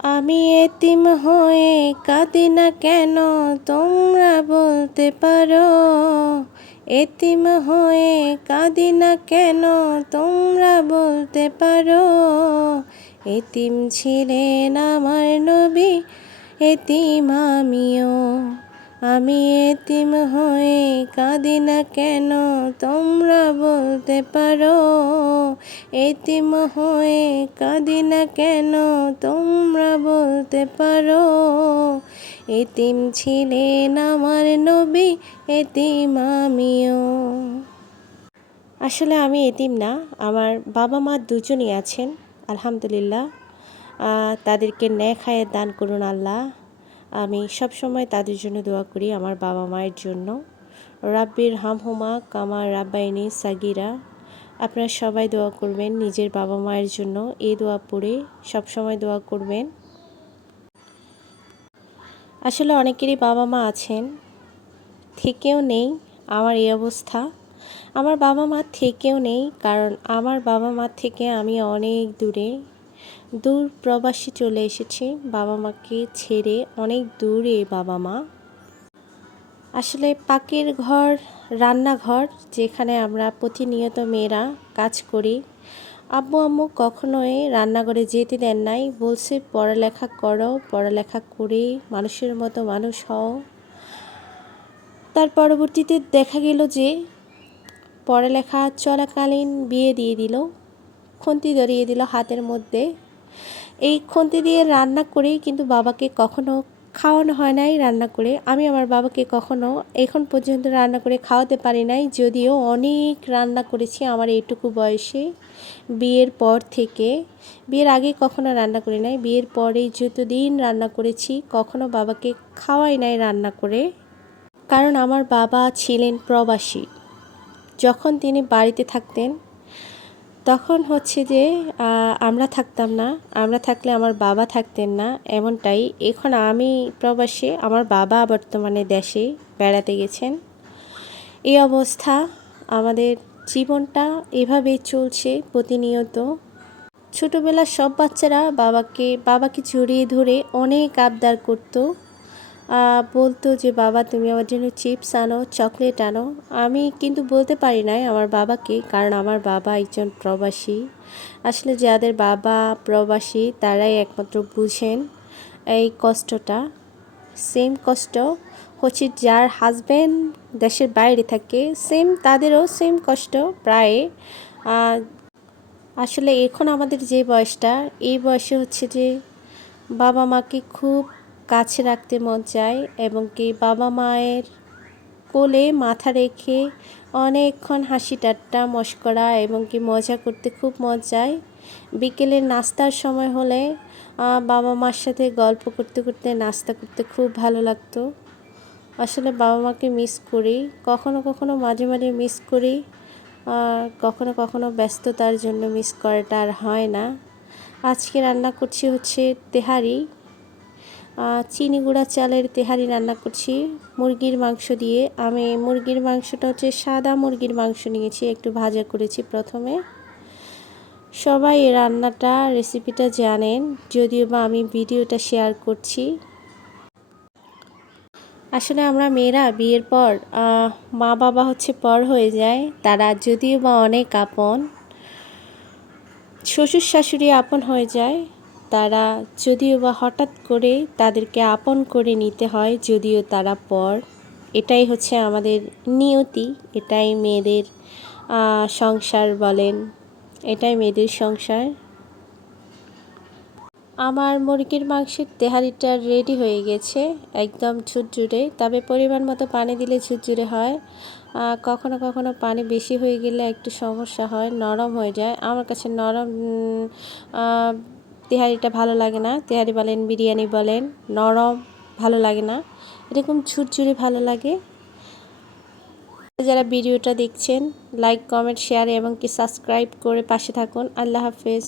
আমি এতিম হয়ে কাঁদি না কেন তোমরা বলতে পারো। এতিম হয়ে কাঁদি না কেন তোমরা বলতে পারো। এতিম ছিলেন আমার নবী, এতিম আমিও। আমি এতিম হয়ে কাঁদি না কেন তোমরা বলতে পারো। এতিম হয়ে কাঁদি না কেন তোমরা বলতে পারো। এতিম ছিলেন আমার নবী, এতিম আমিও। আসলে আমি এতিম না, আমার বাবা মা দুজনই আছেন আলহামদুলিল্লাহ। তাদেরকে নেক হায়াত দান করুন আল্লাহ। আমি সব সময় তাদের জন্য দোয়া করি, আমার বাবা মায়ের জন্য। রাব্বির হামহুমা কামা রাব্বাইনি সাগিরা। আপনারা সবাই দোয়া করবেন নিজের বাবা মায়ের জন্য, এই দোয়া পড়ে সব সময় দোয়া করবেন। আসলে অনেকেরই বাবা মা আছেন, থেকেও নেই আমার এই অবস্থা। আমার বাবা মা থেকেও নেই, কারণ আমার বাবা মা থেকে আমি অনেক দূর প্রবাসী চলে এসেছি, বাবা মাকে ছেড়ে অনেক দূরে বাবা মা। আসলে পাকের ঘর, রান্নাঘর, যেখানে আমরা প্রতিনিয়ত মেয়েরা কাজ করি। আব্বু আম্মু কখনোই রান্নাঘরে যেতে দেন নাই, বলছে পড়ালেখা করো, পড়ালেখা করে মানুষের মতো মানুষ হও। তার পরবর্তীতে দেখা গেল যে পড়ালেখা চলাকালীন বিয়ে দিয়ে দিল, খুন্তি ধরিয়ে দিল হাতের মধ্যে। এই খুন্তি দিয়ে রান্না করেই কিন্তু বাবাকে কখনো খাওয়ানো হয় নাই। রান্না করে আমি আমার বাবাকে কখনো এখন পর্যন্ত রান্না করে খাওয়াতে পারি নাই, যদিও অনেক রান্না করেছি আমার এইটুকু বয়সে। বিয়ের পর থেকে, বিয়ের আগে কখনো রান্না করি নাই, বিয়ের পরেই যতদিন রান্না করেছি কখনো বাবাকে খাওয়াই নাই রান্না করে। কারণ আমার বাবা ছিলেন প্রবাসী। যখন তিনি বাড়িতে থাকতেন তখন হচ্ছে যে আমরা থাকতাম না, আমরা থাকলে আমার বাবা থাকতেন না, এমনটাই। এখন আমি প্রবাসে, আমার বাবা বর্তমানে দেশে বেড়াতে গেছেন। এই অবস্থা, আমাদের জীবনটা এভাবেই চলছে প্রতিনিয়ত। ছোটোবেলার সব বাচ্চারা বাবাকে জড়িয়ে ধরে অনেক আবদার করতো, বলতো যে বাবা তুমি আমার জন্য চিপস আনো, চকলেট আনো। আমি কিন্তু বলতে পারি নাই আমার বাবাকে, কারণ আমার বাবা একজন প্রবাসী। আসলে যাদের বাবা প্রবাসী তারাই একমাত্র বুঝেন এই কষ্টটা। সেম কষ্ট হচ্ছে যার হাজব্যান্ড দেশের বাইরে থাকে, সেম তাদেরও সেম কষ্ট প্রায়। আসলে এখন আমাদের যে বয়সটা, এই বয়সে হচ্ছে যে বাবা মাকে খুব কাছে রাখতে মন চায়, এবং কি বাবা মায়ের কোলে মাথা রেখে অনেকক্ষণ হাসি ঠাট্টা মশকরা এবং কি মজা করতে খুব মন চায়। বিকেলের নাস্তার সময় হলে বাবা মার সাথে গল্প করতে করতে নাস্তা করতে খুব ভালো লাগতো। আসলে বাবা মাকে মিস করি, কখনো কখনো মাঝে মাঝে মিস করি, কখনো কখনো ব্যস্ততার জন্য মিস করাটা আর হয় না। আজকে রান্না করছি হচ্ছে তেহারি, চিনি গুঁড়া চালের তেহারি রান্না করছি মুরগির মাংস দিয়ে। আমি মুরগির মাংসটা হচ্ছে সাদা মুরগির মাংস নিয়েছি, একটু ভাজা করেছি প্রথমে। সবাই এই রান্নাটা রেসিপিটা জানেন, যদিও বা আমি ভিডিওটা শেয়ার করছি। আসলে আমরা মেয়েরা বিয়ের পর মা বাবা হচ্ছে পর হয়ে যায়, তারা যদিও বা অনেক আপন। শ্বশুর শাশুড়ি আপন হয়ে যায়, তারা যদিও বা হঠাৎ করে তাদেরকে আপন করে নিতে হয়, যদিও তারা পর। এটাই হচ্ছে আমাদের নিয়তি, এটাই মেয়েদের সংসার বলেন, এটাই মেয়েদের সংসার। আমার মুরগির মাংসের তেহারিটা রেডি হয়ে গেছে, একদম ঝুরঝুরে। তবে পরিমাণ মতো পানি দিলে ঝুরঝুরে হয়, কখনো কখনো পানি বেশি হয়ে গেলে একটু সমস্যা হয়, নরম হয়ে যায়। আমার কাছে নরম তেহারিটা ভালো লাগে না। তেহারি বলেন, বিরিয়ানি বলেন, নরম ভালো লাগে না, এরকম ঝুরঝুরে ভালো লাগে। যারা ভিডিওটা দেখছেন লাইক কমেন্ট শেয়ার এবং কি সাবস্ক্রাইব করে পাশে থাকুন। আল্লাহ হাফেজ।